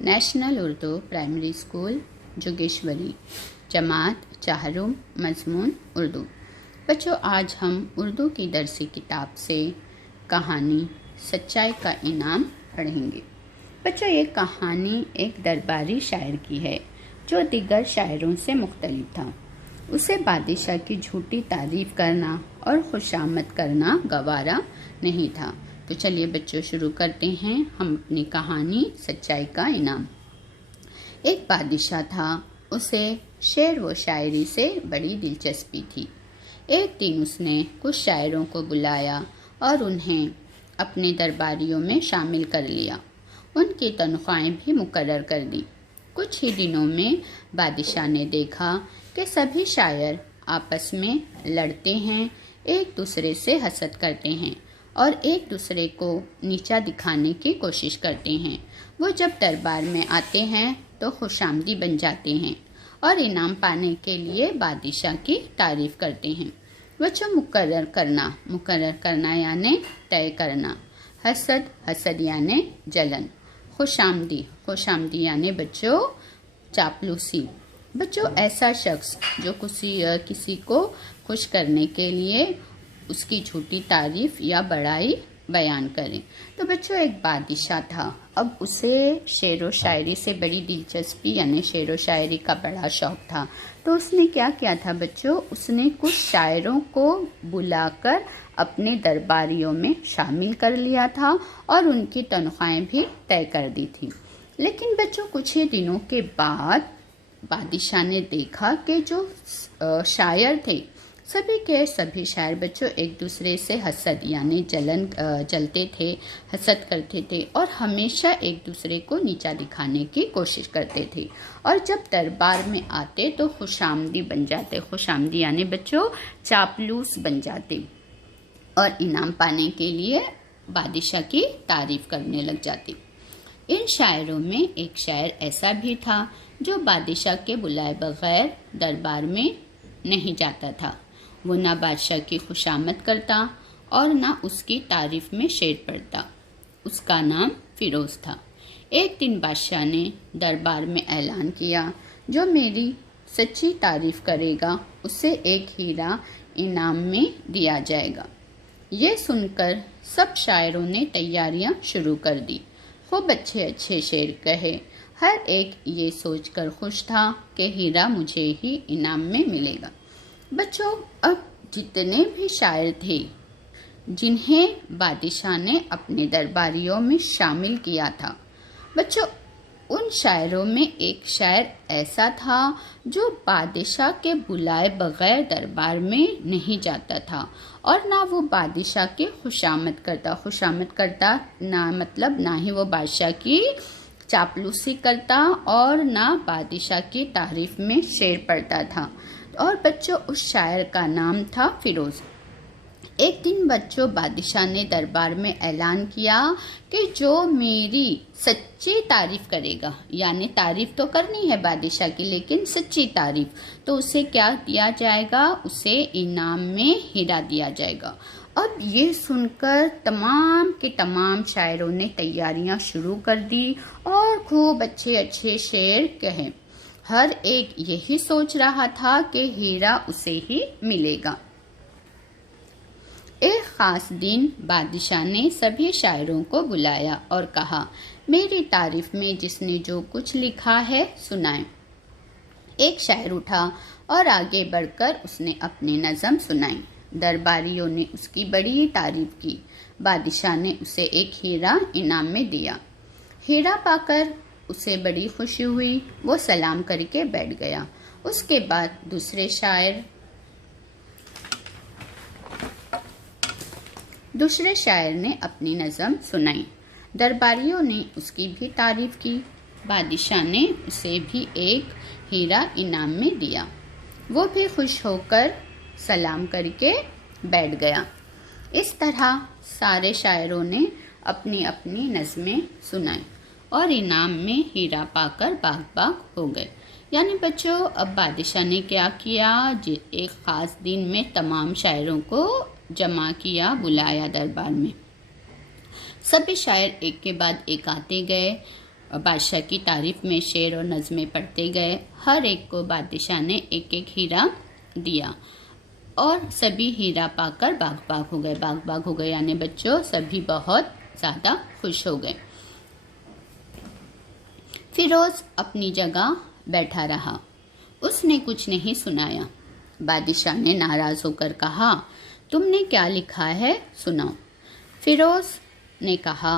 National Urdu primary school Jogeshwari, जमात चाहरुम, मजमून उर्दू। बच्चों, आज हम उर्दू की दरसी किताब से कहानी सच्चाई का इनाम पढ़ेंगे। बच्चों, ये कहानी एक दरबारी शायर की है जो दिगर शायरों से मुख्तलिफ था। उसे बादशाह की झूठी तारीफ करना और खुशामद करना गवारा नहीं था। तो चलिए बच्चों, शुरू करते हैं हम अपनी कहानी सच्चाई का इनाम। एक बादशाह था, उसे शेर व शायरी से बड़ी दिलचस्पी थी। एक दिन उसने कुछ शायरों को बुलाया और उन्हें अपने दरबारियों में शामिल कर लिया। उनकी तनख्वाहें भी मुकर्रर कर दी। कुछ ही दिनों में बादशाह ने देखा कि सभी शायर आपस में लड़ते हैं, एक दूसरे से हसद करते हैं और एक दूसरे को नीचा दिखाने की कोशिश करते हैं। वो जब दरबार में आते हैं तो खुशामदी बन जाते हैं और इनाम पाने के लिए बादशाह की तारीफ करते हैं। बच्चों, मुकर्रर करना यानी तय करना, हसद यानी जलन, खुशामदी यानी बच्चों चापलूसी। बच्चों, ऐसा शख्स जो किसी को खुश करने के लिए उसकी झूठी तारीफ या बड़ाई बयान करें। तो बच्चों, एक बादशाह था। अब उसे शेर व शायरी से बड़ी दिलचस्पी यानी शेर व शायरी का बड़ा शौक था। तो उसने क्या किया था बच्चों, उसने कुछ शायरों को बुलाकर अपने दरबारियों में शामिल कर लिया था और उनकी तनख्वाहें भी तय कर दी थी। लेकिन बच्चों, कुछ ही दिनों के बाद बादशाह ने देखा कि जो शायर थे, सभी के सभी शायर बच्चों एक दूसरे से हसद यानी जलते थे, हसद करते थे और हमेशा एक दूसरे को नीचा दिखाने की कोशिश करते थे। और जब दरबार में आते तो खुशामदी बन जाते, खुशामदी यानी बच्चों चापलूस बन जाते और इनाम पाने के लिए बादशाह की तारीफ करने लग जाते। इन शायरों में एक शायर ऐसा भी था जो बादशाह के बुलाए बगैर दरबार में नहीं जाता था। वो ना बादशाह की खुशामद करता और ना उसकी तारीफ में शेर पढ़ता। उसका नाम फिरोज था। एक दिन बादशाह ने दरबार में ऐलान किया, जो मेरी सच्ची तारीफ करेगा उसे एक हीरा इनाम में दिया जाएगा। ये सुनकर सब शायरों ने तैयारियां शुरू कर दी। खूब अच्छे अच्छे शेर कहे। हर एक ये सोचकर खुश था कि हीरा मुझे ही इनाम में मिलेगा। बच्चों, अब जितने भी शायर थे जिन्हें बादशाह ने अपने दरबारियों में शामिल किया था, बच्चों उन शायरों में एक शायर ऐसा था जो बादशाह के बुलाए बगैर दरबार में नहीं जाता था और ना वो बादशाह की खुशामद करता ना मतलब ना ही वो बादशाह की चापलूसी करता और ना बादशाह की तारीफ में शेर पढ़ता था। और बच्चों उस शायर का नाम था फिरोज। एक दिन बच्चों बादशाह ने दरबार में ऐलान किया कि जो मेरी सच्ची तारीफ करेगा, यानी तारीफ तो करनी है बादशाह की लेकिन सच्ची तारीफ, तो उसे क्या दिया जाएगा, उसे इनाम में हीरा दिया जाएगा। अब ये सुनकर तमाम के तमाम शायरों ने तैयारियां शुरू कर दी और खूब अच्छे अच्छे शेर कहे। हर एक यही सोच रहा था कि हीरा उसे ही मिलेगा। एक खास दिन बादशाह ने सभी शायरों को बुलाया और कहा, मेरी तारीफ में जिसने जो कुछ लिखा है सुनाएं। एक शायर उठा और आगे बढ़कर उसने अपनी नज़म सुनाई। दरबारियों ने उसकी बड़ी तारीफ की। बादशाह ने उसे एक हीरा इनाम में दिया। हीरा पाकर उसे बड़ी खुशी हुई। वो सलाम करके बैठ गया। उसके बाद दूसरे शायर ने अपनी नज़म सुनाई। दरबारियों ने उसकी भी तारीफ की। बादशाह ने उसे भी एक हीरा इनाम में दिया। वो भी खुश होकर सलाम करके बैठ गया। इस तरह सारे शायरों ने अपनी अपनी नज़में सुनाई और इनाम में हीरा पाकर बाग हो गए। यानी बच्चों, अब बादशाह ने क्या किया, एक ख़ास दिन में तमाम शायरों को जमा किया, बुलाया दरबार में। सभी शायर एक के बाद एक आते गए। बादशाह की तारीफ में शेर और नज़में पढ़ते गए। हर एक को बादशाह ने एक एक हीरा दिया और सभी हीरा पाकर बाग बाग हो गए। बाग बाग हो गए यानी बच्चों सभी बहुत ज़्यादा खुश हो गए। फिरोज अपनी जगह बैठा रहा, उसने कुछ नहीं सुनाया। बादशाह ने नाराज़ होकर कहा, तुमने क्या लिखा है, सुनाओ। फिरोज ने कहा,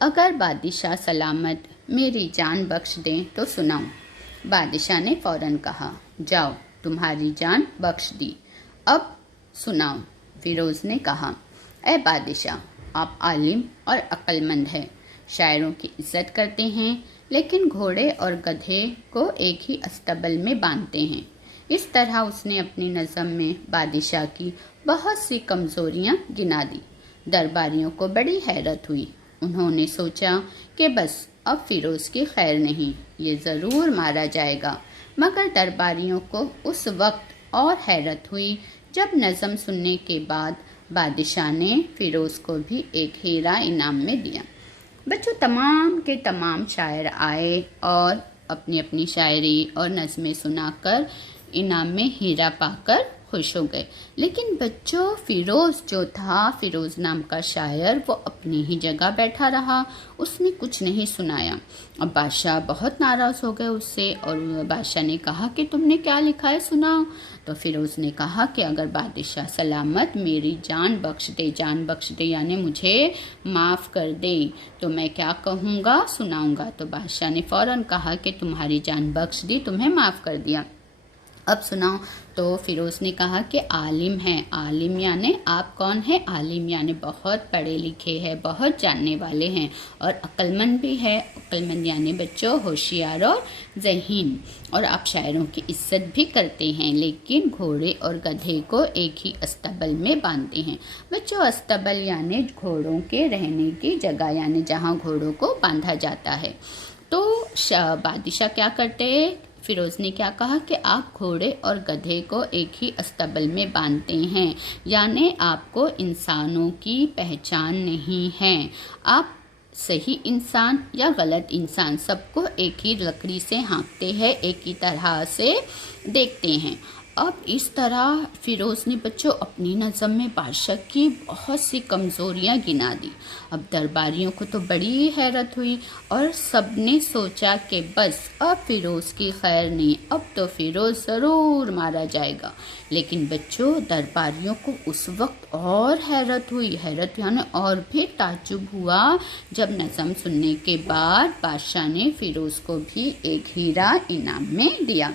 अगर बादशाह सलामत मेरी जान बख्श दें तो सुनाओ। बादशाह ने फौरन कहा, जाओ, तुम्हारी जान बख्श दी, अब सुनाओ। फिरोज ने कहा, ए बादशाह, आप आलिम और अक्लमंद हैं, शायरों की इज्जत करते हैं, लेकिन घोड़े और गधे को एक ही अस्तबल में बांधते हैं। इस तरह उसने अपनी नज़म में बादशाह की बहुत सी कमज़ोरियाँ गिना दी। दरबारियों को बड़ी हैरत हुई। उन्होंने सोचा कि बस अब फिरोज़ की खैर नहीं, ये ज़रूर मारा जाएगा। मगर दरबारियों को उस वक्त और हैरत हुई जब नज़म सुनने के बाद बादशाह ने फिरोज़ को भी एक हीरा इनाम में दिया। बच्चों, तमाम के तमाम शायर आए और अपनी अपनी शायरी और नज़में सुनाकर इनाम में हीरा पाकर खुश हो गए। लेकिन बच्चों, फिरोज़ जो था, फिरोज़ नाम का शायर, वो अपनी ही जगह बैठा रहा, उसने कुछ नहीं सुनाया। अब बादशाह बहुत नाराज़ हो गए उससे और बादशाह ने कहा कि तुमने क्या लिखा है, सुनाओ। तो फिरोज़ ने कहा कि अगर बादशाह सलामत मेरी जान बख्श दे यानी मुझे माफ़ कर दे तो मैं क्या कहूँगा, सुनाऊँगा। तो बादशाह ने फ़ौरन कहा कि तुम्हारी जान बख्श दी, तुम्हें माफ़ कर दिया, अब सुनाओ। तो फिरोज़ ने कहा कि आलिम हैं। आलिम यानी आप कौन हैं? आलिम यानी बहुत पढ़े लिखे हैं, बहुत जानने वाले हैं, और अक्लमंद भी है। अक्लमंद यानी बच्चों होशियार और ज़हीन, और आप शायरों की इज्जत भी करते हैं, लेकिन घोड़े और गधे को एक ही अस्तबल में बांधते हैं। बच्चों, अस्तबल यानी घोड़ों के रहने की जगह, यानी जहाँ घोड़ों को बांधा जाता है। तो बादशाह क्या करते हैं? फिरोज़ ने क्या कहा कि आप घोड़े और गधे को एक ही अस्तबल में बांधते हैं, यानी आपको इंसानों की पहचान नहीं है। आप सही इंसान या गलत इंसान सबको एक ही लकड़ी से हाँकते हैं, एक ही तरह से देखते हैं। अब इस तरह फिरोज़ ने बच्चों अपनी नज़म में बादशाह की बहुत सी कमज़ोरियाँ गिना दी। अब दरबारियों को तो बड़ी हैरत हुई और सब ने सोचा कि बस अब फिरोज़ की खैर नहीं, अब तो फिरोज़ ज़रूर मारा जाएगा। लेकिन बच्चों, दरबारियों को उस वक्त और हैरत हुई, हैरत यानी और भी ताज्जुब हुआ, जब नज़म सुनने के बाद बादशाह ने फिरोज़ को भी एक हीरा इनाम में दिया।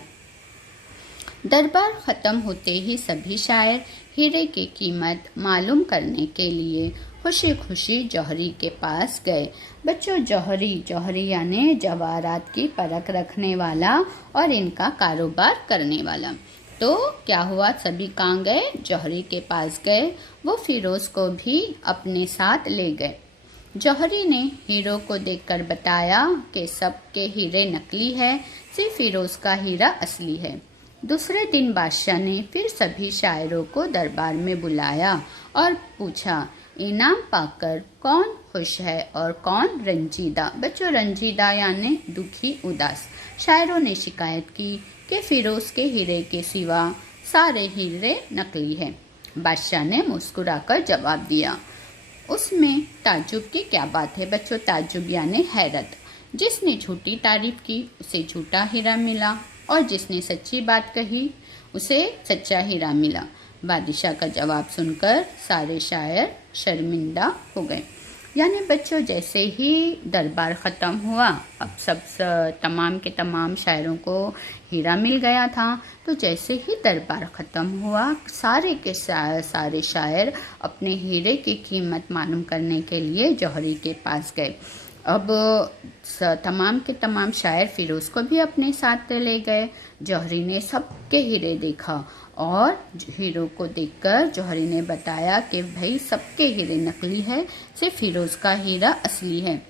दरबार ख़त्म होते ही सभी शायर हीरे की कीमत मालूम करने के लिए खुशी खुशी जौहरी के पास गए। बच्चों, जौहरी यानी जवाहरात की परख रखने वाला और इनका कारोबार करने वाला। तो क्या हुआ, सभी कहाँ गए? जौहरी के पास गए। वो फिरोज़ को भी अपने साथ ले गए। जौहरी ने हीरो को देखकर बताया कि सबके हीरे नकली है, सिर्फ फिरोज़ का हीरा असली है। दूसरे दिन बादशाह ने फिर सभी शायरों को दरबार में बुलाया और पूछा, इनाम पाकर कौन खुश है और कौन रंजीदा? बच्चों, रंजीदा यानी दुखी, उदास। शायरों ने शिकायत की कि फिरोज़ के हीरे के सिवा सारे हीरे नकली हैं। बादशाह ने मुस्कुराकर जवाब दिया, उसमें ताज्जुब की क्या बात है? बच्चों, ताज्जुब यानी हैरत। जिसने झूठी तारीफ की उसे झूठा हीरा मिला और जिसने सच्ची बात कही उसे सच्चा हीरा मिला। बादशाह का जवाब सुनकर सारे शायर शर्मिंदा हो गए। यानी बच्चों, जैसे ही दरबार ख़त्म हुआ, अब तमाम के तमाम शायरों को हीरा मिल गया था। तो जैसे ही दरबार ख़त्म हुआ, सारे के सारे शायर अपने हीरे की कीमत मालूम करने के लिए जौहरी के पास गए। अब तमाम के तमाम शायर फिरोज़ को भी अपने साथ ले गए। जौहरी ने सबके हीरे देखा और हीरो को देखकर जौहरी ने बताया कि भाई सबके हीरे नकली है, सिर्फ फिरोज़ का हीरा असली है।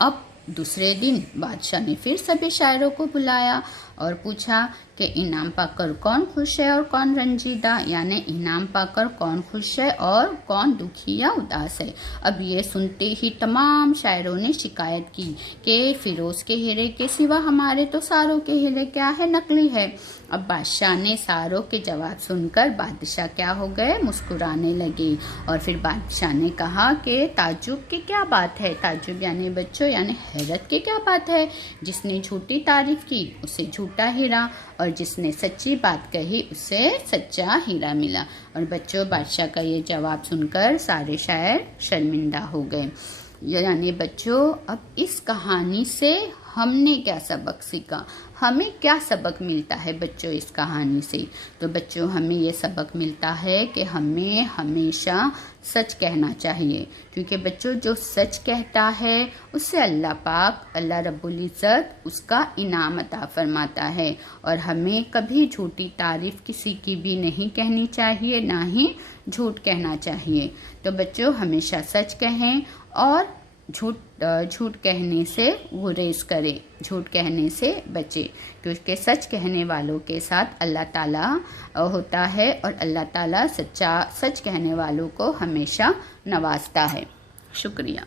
अब दूसरे दिन बादशाह ने फिर सभी शायरों को बुलाया और पूछा कि इनाम पाकर कौन खुश है और कौन रंजीदा, यानी इनाम पाकर कौन खुश है और कौन दुखी या उदास है। अब ये सुनते ही तमाम शायरों ने शिकायत की कि फिरोज के हीरे के सिवा हमारे तो सारों के हीरे क्या है, नकली है। अब बादशाह ने सारों के जवाब सुनकर बादशाह क्या हो गए, मुस्कुराने लगे। और फिर बादशाह ने कहा कि ताज्जुब की क्या बात है, ताज्जुब यानी बच्चों यानी हैरत की क्या बात है। जिसने झूठी तारीफ की उसे झूठा हीरा और जिसने सच्ची बात कही उसे सच्चा हीरा मिला। और बच्चों बादशाह का ये जवाब सुनकर सारे शायर शर्मिंदा हो गए। यानी बच्चों अब इस कहानी से हमने क्या सबक सीखा, हमें क्या सबक मिलता है बच्चों इस कहानी से। तो बच्चों हमें ये सबक मिलता है कि हमें हमेशा सच कहना चाहिए, क्योंकि बच्चों जो सच कहता है उससे अल्लाह पाक अल्लाह रब्बुल इज़्ज़त उसका इनाम अता फरमाता है। और हमें कभी झूठी तारीफ किसी की भी नहीं कहनी चाहिए, ना ही झूठ कहना चाहिए। तो बच्चों हमेशा सच कहें और झूठ कहने से गुरेज करें, झूठ कहने से बचे, क्योंकि सच कहने वालों के साथ अल्लाह ताला होता है और अल्लाह ताला सच कहने वालों को हमेशा नवाजता है। शुक्रिया।